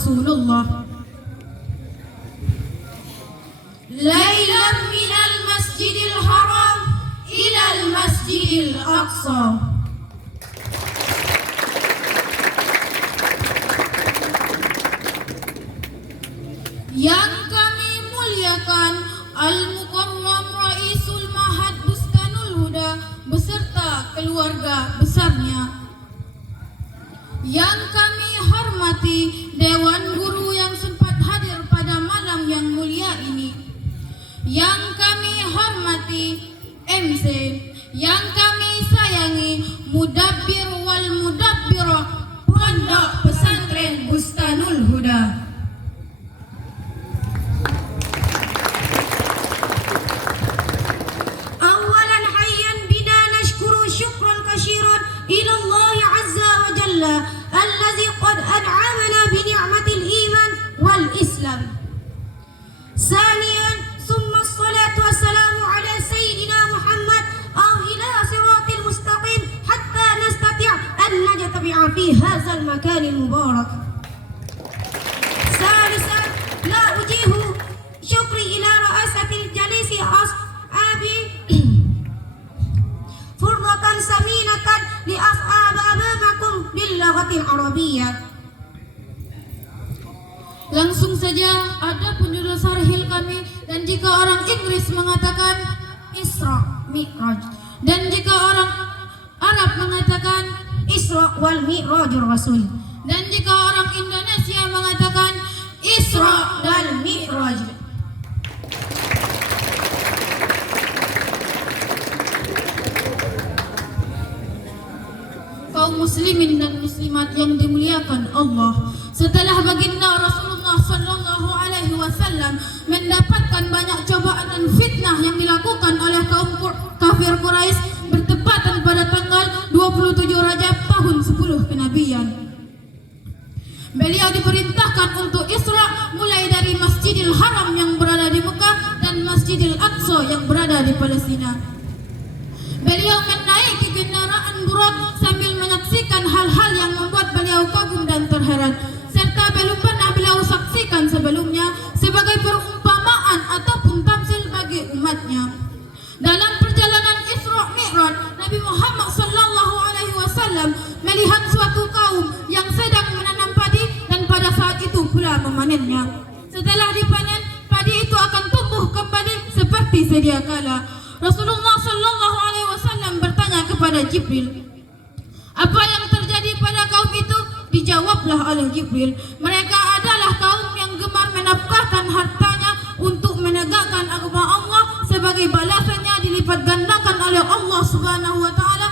Rasulullah. Lailan minal masjidil haram ilal masjidil aqsa. Yang kami muliakan Al-Mukarram Raisul Mahad Bustanul Huda beserta keluarga besarnya. Yang kami hormati Dewan Guru yang sempat hadir pada malam yang mulia ini. Yang kami hormati MC, yang kami sayangi Mudabbir wal Mudabbirah Pondok Pesantren Bustanul Huda. الذي قد أنعمنا بنعمة الإيمان والإسلام. ثانيا ثم الصلاة والسلام على سيدنا محمد أو إلى صراط المستقيم حتى نستطيع أن نجتمع في هذا المكان المبارك. ثالثا لا أجيه شكري إلى رئاسة الجليس أصحابي فرضة ثمينة لأصحاب أمامكم باللغة العربية. Langsung saja, ada pun judul sarhil kami. Dan jika orang Inggris mengatakan Isra Mi'raj, dan jika orang Arab mengatakan Isra wal Mi'rajur Rasul, dan jika orang Indonesia mengatakan Isra dan Mi'raj. Kaum muslimin dan muslimat yang dimuliakan Allah, setelah baginda Rasulullah sallallahu alaihi wasallam mendapatkan banyak cobaan dan fitnah yang dilakukan oleh kaum kafir Quraisy bertepatan pada tanggal 27 Rajab tahun 10 kenabian, beliau diperintahkan untuk Isra mulai dari Masjidil Haram yang berada di Mekah dan Masjidil Aqsa yang berada di Palestina. Beliau menaiki kendaraan Burak sambil menyaksikan hal-hal yang membuat beliau kagum dan terheran, serta belum pernah beliau saksikan sebelumnya sebagai perumpamaan ataupun tamsil bagi umatnya. Dalam perjalanan Isra Mi'raj, Nabi Muhammad sallallahu alaihi wasallam melihat suatu kaum yang sedang menanam padi dan pada saat itu pula memanennya. Setelah dipanen, padi itu akan tumbuh kembali seperti sedia kala. Rasulullah sallallahu alaihi wasallam bertanya kepada Jibril, apa yang terjadi pada kaum itu? Dijawablah oleh Jibril, mereka adalah kaum yang gemar menafkahkan hartanya untuk menegakkan agama Allah, sebagai balasannya dilipat gandakan oleh Allah Subhanahu wa taala,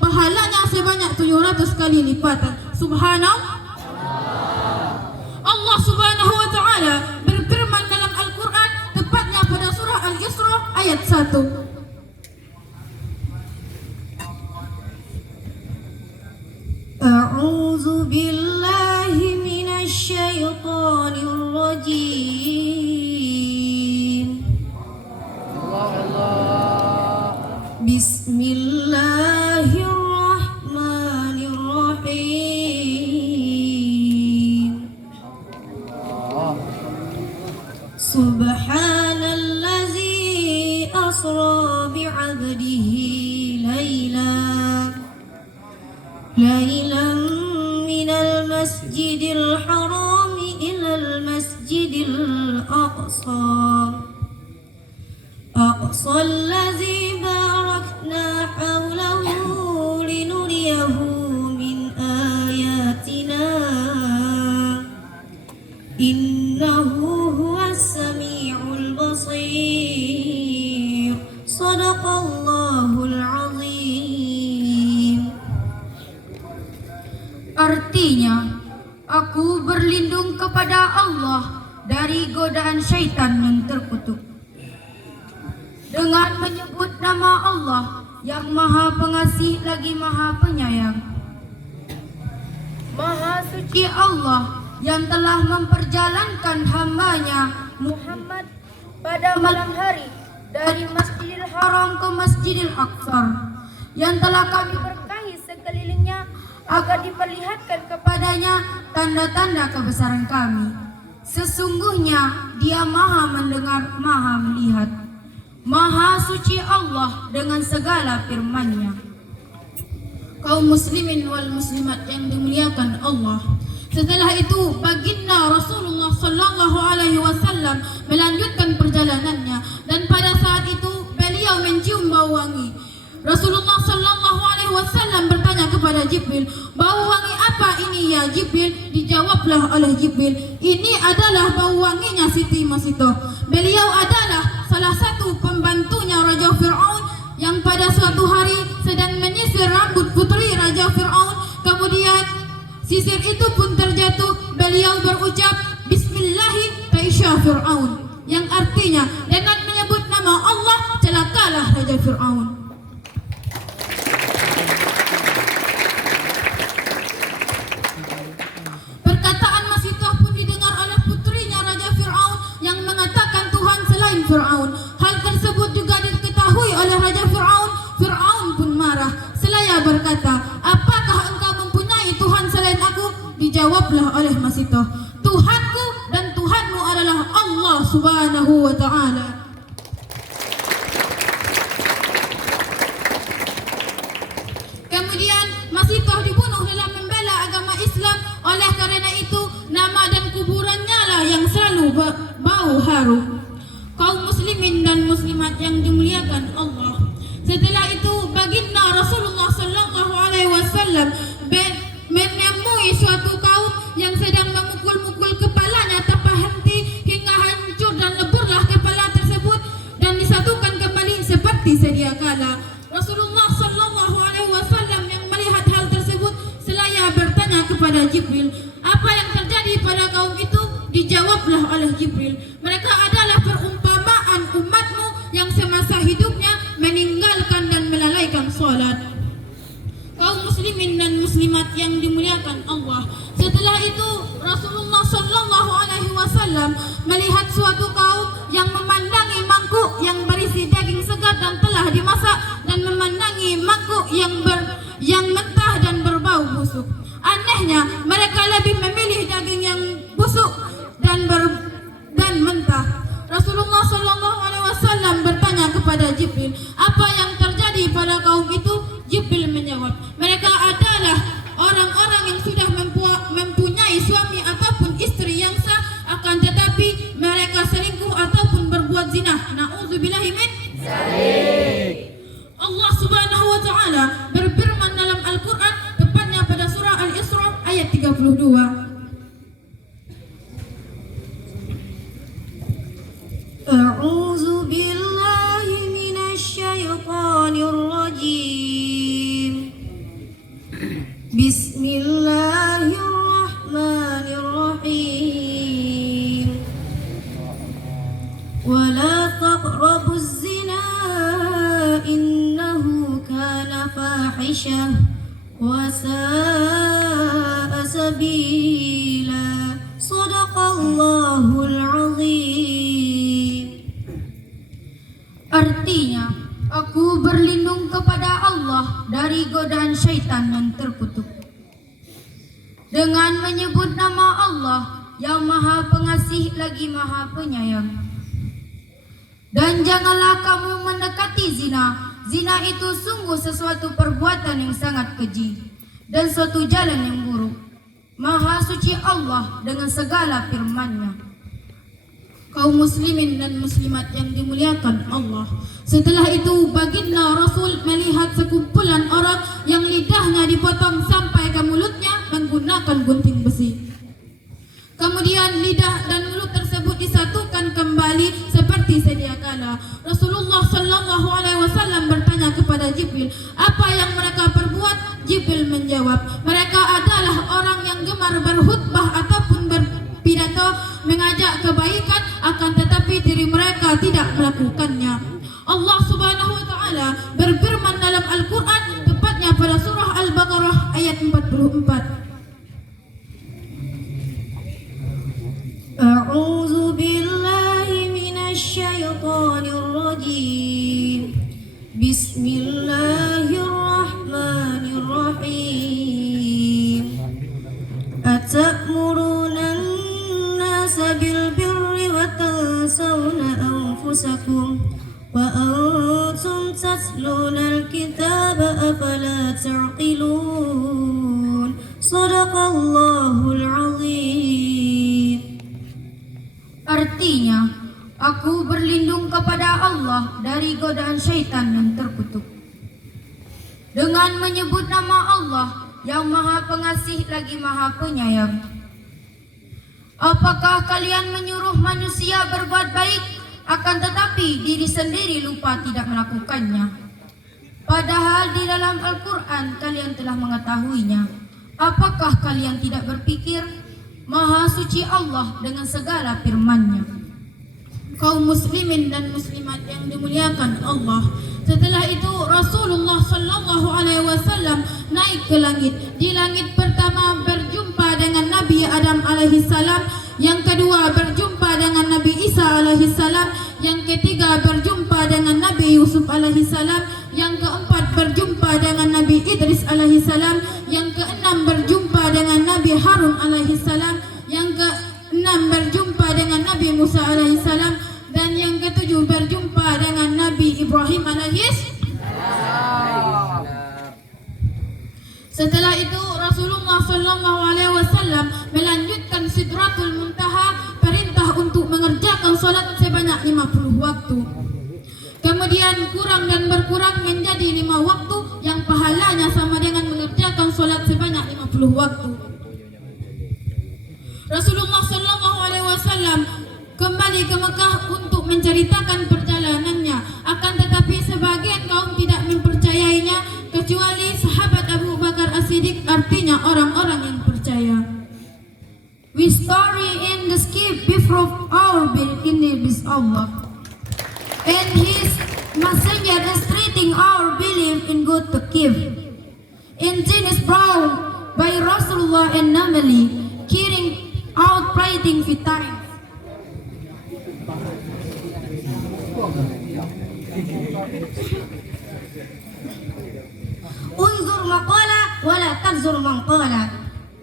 pahalanya sebanyak 700 kali lipatan. Subhanallah. Allah Subhanahu wa taala berfirman dalam Al-Qur'an, tepatnya pada surah Al-Isra ayat 1. A'udzu billahi minasy syaithanir rajim. Bismillahirrahmanirrahim. Subhanallazi asra bi'abdihi laylan minal masjidil haram ilal masjidil aqsa allazi barakna hawlahu linuriyahu min ayatina innahu huwas sami'ul basir. Shadaqallahul azim. Artinya, aku berlindung kepada Allah dari godaan syaitan yang terkutuk, dengan menyebut nama Allah yang Maha Pengasih lagi Maha Penyayang. Maha suci Allah yang telah memperjalankan hambanya Muhammad pada malam hari dari Masjidil Haram ke Masjidil Aqsa, yang telah kami berkahi sekelilingnya agar diperlihatkan kepadanya tanda-tanda kebesaran kami. Sesungguhnya Dia Maha mendengar, Maha melihat. Maha suci Allah dengan segala firman-Nya. Kaum muslimin wal muslimat yang dimuliakan Allah. Setelah itu baginda Rasulullah sallallahu alaihi wasallam melanjutkan perjalanannya, dan pada saat itu beliau mencium bau wangi. Rasulullah sallallahu alaihi wasallam bertanya kepada Jibril, "Bau wangi apa ini ya Jibril?" Dijawablah oleh Jibril, "Ini adalah bau wanginya Siti Masitoh. Beliau adalah salah satu pembantunya Raja Fir'aun yang pada suatu hari sedang menyisir rambut putri Raja Fir'aun. Kemudian sisir itu pun terjatuh. Beliau berucap, Bismillahi taisha Fir'aun, yang artinya dengan menyebut nama Allah celakalah Raja Fir'aun. Perkataan Masitoh pun didengar oleh putrinya Raja Fir'aun yang mengatakan Tuhan selain Fir'aun. Hal tersebut juga diketahui oleh Raja Fir'aun. Fir'aun pun marah. Seraya berkata, "Apakah engkau mempunyai Tuhan selain aku?" Dijawablah oleh Masitoh, "Tuhanku dan Tuhanmu adalah Allah Subhanahu wa ta'ala." Kemudian Masitoh dibunuh dalam membela agama Islam. Oleh karena itu nama dan kuburannya lah yang selalu bau harum. Kaum muslimin dan muslimat yang dimuliakan Allah. Setelah itu baginda Rasulullah sallallahu alaihi wasallam menemui suatu kaum yang sedang memukul-mukul kepalanya tanpa henti hingga hancur dan leburlah kepala tersebut dan disatukan kembali seperti sedia kala. Rasulullah sallallahu alaihi wasallam yang melihat hal tersebut seraya bertanya kepada Jibril, "Apa yang terjadi pada kaum itu?" Dijawablah oleh Jibril, "Mereka adalah perumpamaan umatmu yang semasa hidupnya meninggalkan dan melalaikan salat." Kaum muslimin dan muslimat yang dimuliakan Allah. Setelah itu Rasulullah sallallahu alaihi wasallam melihat suatu kaum yang memandangi mangkuk yang berisi daging segar dan telah dimasak dan memandangi mangkuk yang mentah dan berbau busuk. Anehnya mereka lebih memilih daging yang busuk dan mentah. Rasulullah sallallahu alaihi wasallam bertanya kepada Jibril, "Apa yang terjadi pada kaum itu?" Jibril menjawab, "Mereka adalah orang-orang yang sudah mempunyai suami ataupun istri yang sah, akan tetapi mereka selingkuh ataupun berbuat zina. Na'udzubillahi min dzalik." Allah Subhanahu wa taala berfirman dalam Al-Qur'an, tepatnya pada surah Al-Isra ayat 32. A'udzu billahi minasyaitonir rajim. Bismillahirrahmanirrahim. Wa la taqrabuz zina innahu kana fahisyah wa sa'a sabila. Shadaqallahul azim. Artinya, aku berlindung kepada Allah dari godaan syaitan yang terkutuk. Dengan menyebut nama Allah yang Maha Pengasih lagi Maha Penyayang. Dan janganlah kamu mendekati zina. Zina itu sungguh sesuatu perbuatan yang sangat keji dan suatu jalan yang buruk. Maha suci Allah dengan segala firman-Nya. Kaum muslimin dan muslimat yang dimuliakan Allah. Setelah itu baginda Rasul melihat sekumpulan orang yang lidahnya dipotong sampai ke mulutnya menggunakan gunting besi. Kemudian lidah dan mulut tersebut disatukan kembali seperti sedia kala. Rasulullah sallallahu alaihi wasallam bertanya kepada Jibril, "Apa yang mereka perbuat?" Jibril menjawab, "Mereka adalah orang yang gemar berkhutbah ataupun berpidato mengajak kebaikan, akan tetapi diri mereka tidak melakukannya." Allah Subhanahu wa taala berfirman dalam Al-Qur'an, tepatnya pada surah Al-Baqarah ayat 44. A'udzu billahi minasyaitonir rajim. Bismillahirrahmanirrahim. Atam يتلون الكتاب أفلا تعقلون صدق الله العظيم. Artinya, aku berlindung kepada Allah dari godaan syaitan yang terkutuk. Dengan menyebut nama Allah yang Maha Pengasih lagi Maha Penyayang. Apakah kalian menyuruh manusia berbuat baik, akan tetapi diri sendiri lupa tidak melakukannya? Padahal di dalam Al-Quran kalian telah mengetahuinya. Apakah kalian tidak berpikir? Maha suci Allah dengan segala firman-Nya. Kaum muslimin dan muslimat yang dimuliakan Allah. Setelah itu Rasulullah sallallahu alaihi wasallam naik ke langit. Di langit pertama berjumpa dengan Nabi Adam alaihi salam, yang kedua berjumpa dengan Nabi Isa alaihi salam, yang ketiga berjumpa dengan Nabi Yusuf alaihi salam, yang keempat berjumpa dengan Nabi Idris alaihi salam, yang keenam berjumpa dengan Nabi Harun alaihi salam, yang keenam berjumpa dengan Nabi Musa alaihi salam, dan yang ketujuh berjumpa dengan Nabi Ibrahim alaihi salam. Setelah itu Rasulullah sallallahu alaihi wasallam melanjutkan Sidratul Muntaha, perintah untuk mengerjakan salat sebanyak 50 waktu. Kemudian kurang dan berkurang menjadi 5 waktu yang pahalanya sama dengan mengerjakan salat sebanyak 50 waktu. Rasulullah sallallahu alaihi wasallam kembali ke Mekah untuk menceritakan perjalanannya. Akan tetapi sebagian kaum tidak mempercayainya, kecuali sahabat Abu Bakar As-Siddiq, artinya orang-orang yang percaya. We story in the skip before our belief Allah, and His messenger is treating our belief in good to keep. Engine is brought by Rasulullah and Namali, carrying out praying time. Unzur maqala wala tanzur maqala.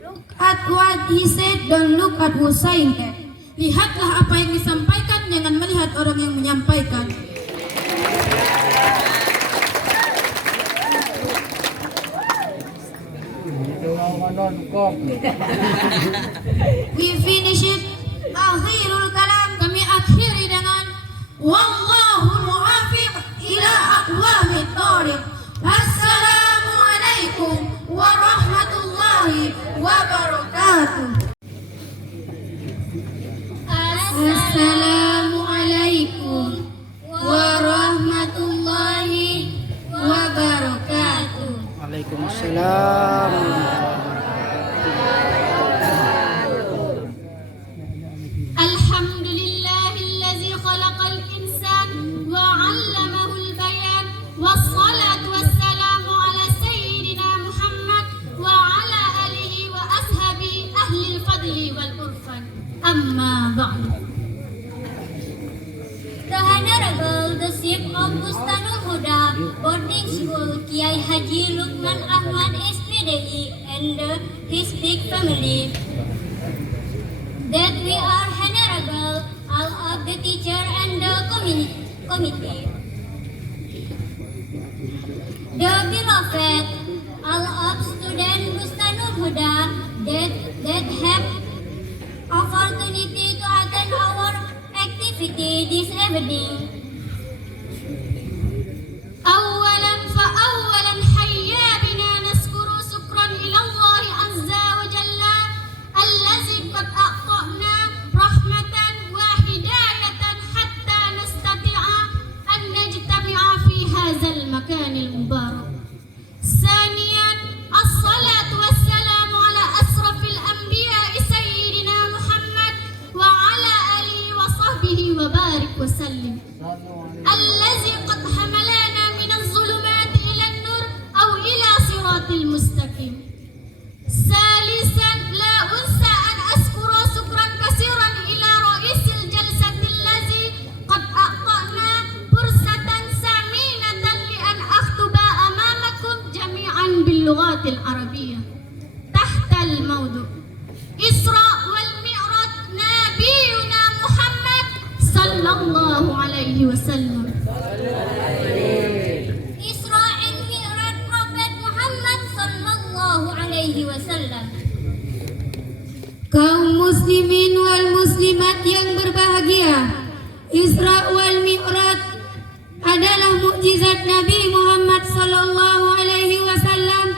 Look at what he said, don't look at who's saying it. Lihatlah apa yang disampaikan, jangan melihat orang yang menyampaikan. We finish it. Akhirul kalam. Kami akhiri dengan wallahu muwaffiq ila aqwamit thoriq. Assalamualaikum warahmatullahi wabarakatuh. Assalamualaikum warahmatullahi wabarakatuh. Waalaikumsalam. Alhamdulillahillazi khalaqal insan wa 'allamahu al-bayan, wassalatu wassalamu ala sayyidina Muhammad wa ala alihi wa ashabi ahli al-fadli wal urfan. Amma ba'du. The Honorable, the Chief of Bustanul Huda Boarding School, Kiai Haji Lukman Ahmad SPDI, and his big family. That we are honorable, all of the teacher and the committee. The beloved, all of student Bustanul Huda that have opportunity to attend our activity this evening. أولا حيا بنا نذكر شكرا إلى الله عز وجل الذي قد أعطانا رحمة وهداية حتى نستطيع أن نجتمع في هذا المكان المبارك. ثانيا الصلاة والسلام على أشرف الأنبياء سيدنا محمد وعلى آله وصحبه وبارك وسلم الذي قد حملنا من الظلمات إلى النور أو إلى صراط المستقيم. ثالثا لا أنسى أن أذكر شكرا كثيرا إلى رئيس الجلسة الذي قد أعطانا فرصة ثمينة لأن أخطب أمامكم جميعا باللغات العربية تحت الموضوع إسراء والمعراج نبينا محمد صلى الله عليه وسلم. wasallam. Kaum muslimin wal muslimat yang berbahagia, Isra wal Mi'raj adalah mukjizat Nabi Muhammad sallallahu alaihi wasallam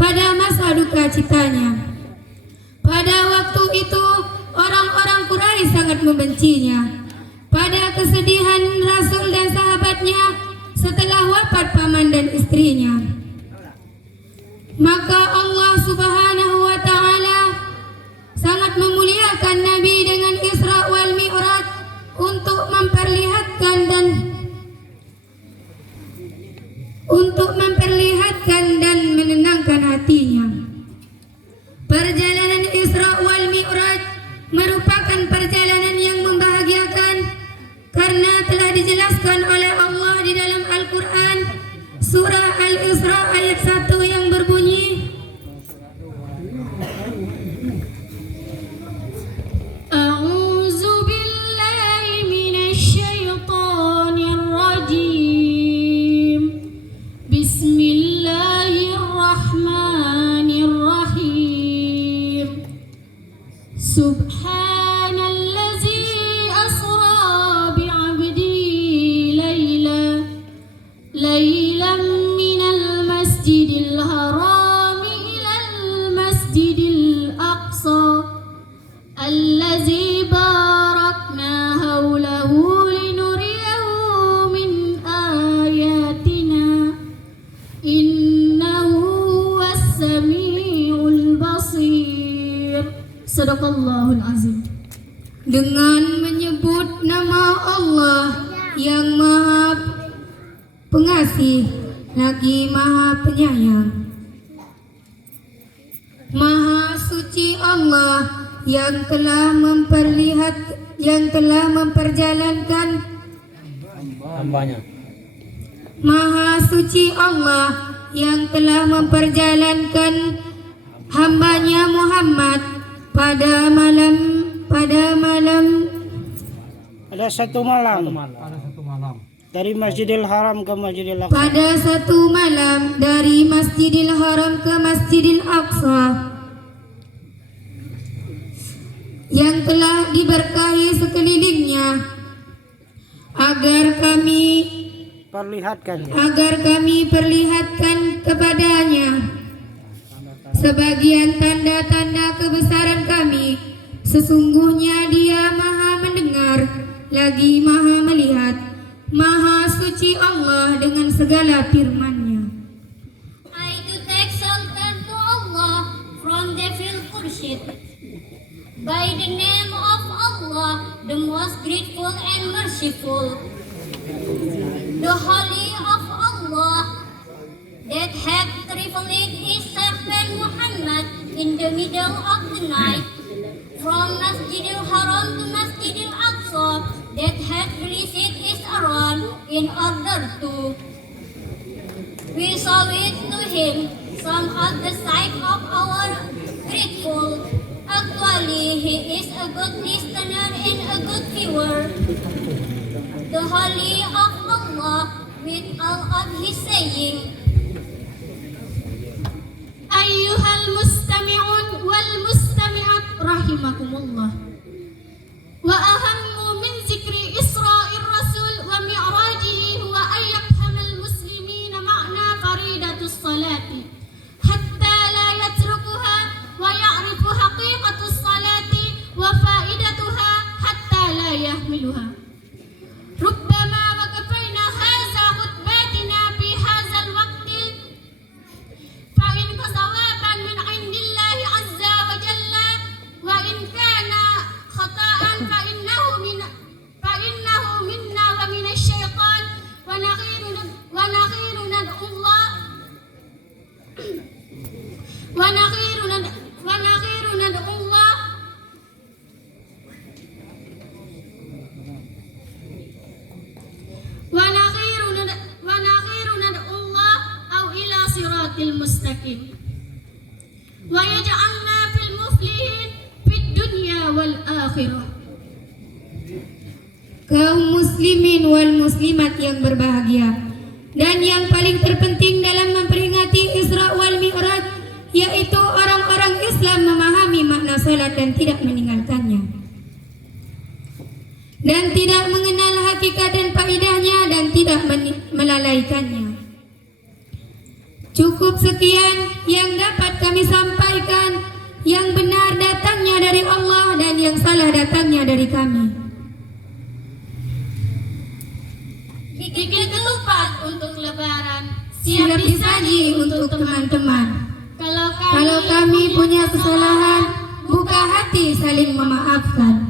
pada masa duka citanya. Pada waktu itu orang-orang Quraisy sangat membencinya. Pada kesedihan Rasul dan sahabatnya setelah wafat paman dan istrinya, maka Allah Subhanahu wa taala sangat memuliakan Nabi dengan Isra wal Mi'raj untuk memperlihatkan dan menenangkan hatinya. Perjalanan Isra wal Mi'raj merupakan perjalanan yang membahagiakan karena telah dijelaskan oleh Allah di dalam Al-Quran surah Al-Isra ayat 1 yang berbunyi, A'udzu billahi minasyaitonir rajim. Bismillahirrahmanirrahim. Subhanallazi asra bi'abdihi laylan minal masjidil haram ilal masjidil aqsa allazi barakna hawlahu linuriyahu min ayatina innahu huwas samiul basir. Sadaqallahul azim. Dengan menyebut nama Allah yang Maha Pengasih lagi Maha Penyayang. Maha suci Allah yang telah memperjalankan hambanya. Maha suci Allah yang telah memperjalankan hambanya Muhammad pada Satu malam dari Masjidil Haram ke Masjidil Aqsa. Pada satu malam dari Masjidil Haram ke Masjidil Aqsa yang telah diberkahi sekelilingnya agar kami perlihatkan kepadanya sebagian tanda-tanda kebesaran kami. Sesungguhnya Dia Maha mendengar lagi Maha melihat. Maha suci Allah dengan segala firman-Nya. I do take shelter to Allah from the Qur'an. By the name of Allah, the most grateful and merciful, the Holy of Allah, that hath revealed His servant Muhammad in the middle of the night, from Masjidil Haram to Masjidil Aqsa, that hath released His Quran in order to resolve it to Him, some of the sight of our grateful. Actually, He is a good listener and a good viewer. The Holy of Allah, with all of His saying, Ayyuhal mustami'un wal mustami'at rahimakumullah. Wa ahammu min zikri Isra'ir Rasul wa mi'rajihi huwa an yafhamal muslimina ma'na faridatus salati hatta la yatrukuha wa ya'rifu haqiqatus salati wa faidatuha hatta la yahmiluha. Rubbama waqafayna hadza khutbatina fi hadzal waqti fa in kasawaban min 'indillahi 'azza wa jalla wa in kana khata'an fa innahu minna wa minasy syaitan wa nakhiru nad'ullah wa nakhiru nad'ullah aw ila siratil mustaqim wa yaj'alna fil muflihin fid dunya wal akhirah. Kaum muslimin wal muslimat yang berbahagia, dan yang paling terpenting dalam memperingati Isra wal Mi'raj yaitu orang-orang salat dan tidak meninggalkannya, dan tidak mengenal hakikat dan faedahnya, dan tidak melalaikannya. Cukup sekian yang dapat kami sampaikan. Yang benar datangnya dari Allah dan yang salah datangnya dari kami. Bikin ketupat untuk lebaran, Siap disaji untuk teman-teman. Kalau Kalau kami punya kesalahan, buka hati saling memaafkan.